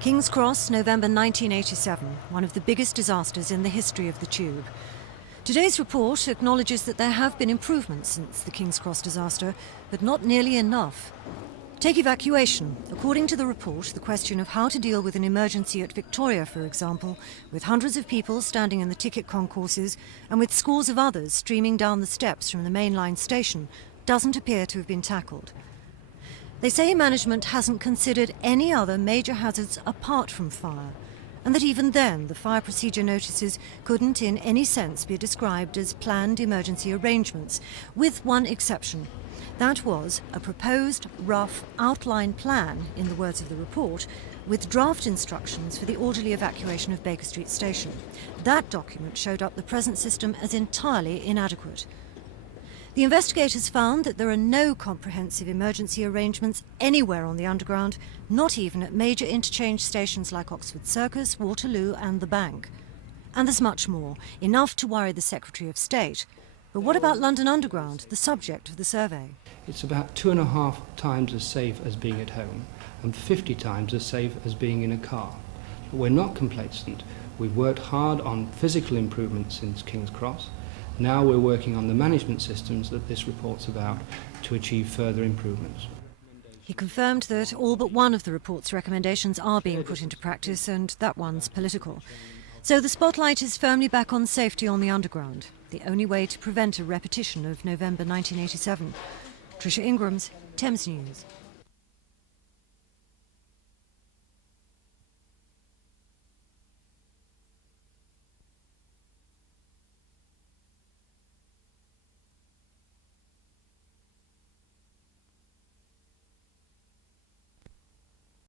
King's Cross, November 1987, one of the biggest disasters in the history of the Tube. Today's report acknowledges that there have been improvements since the King's Cross disaster, but not nearly enough. Take evacuation. According to the report, the question of how to deal with an emergency at Victoria, for example, with hundreds of people standing in the ticket concourses and with scores of others streaming down the steps from the mainline station, doesn't appear to have been tackled. They say management hasn't considered any other major hazards apart from fire, and that even then the fire procedure notices couldn't in any sense be described as planned emergency arrangements, with one exception. That was a proposed rough outline plan, in the words of the report, with draft instructions for the orderly evacuation of Baker Street Station. That document showed up the present system as entirely inadequate. The investigators found that there are no comprehensive emergency arrangements anywhere on the Underground, not even at major interchange stations like Oxford Circus, Waterloo and the Bank. And there's much more, enough to worry the Secretary of State. But what about London Underground, the subject of the survey? It's about 2.5 times as safe as being at home and 50 times as safe as being in a car. But we're not complacent. We've worked hard on physical improvements since King's Cross. Now we're working on the management systems that this report's about to achieve further improvements. He confirmed that all but one of the report's recommendations are being put into practice, and that one's political. So the spotlight is firmly back on safety on the Underground, the only way to prevent a repetition of November 1987. Tricia Ingrams, Thames News.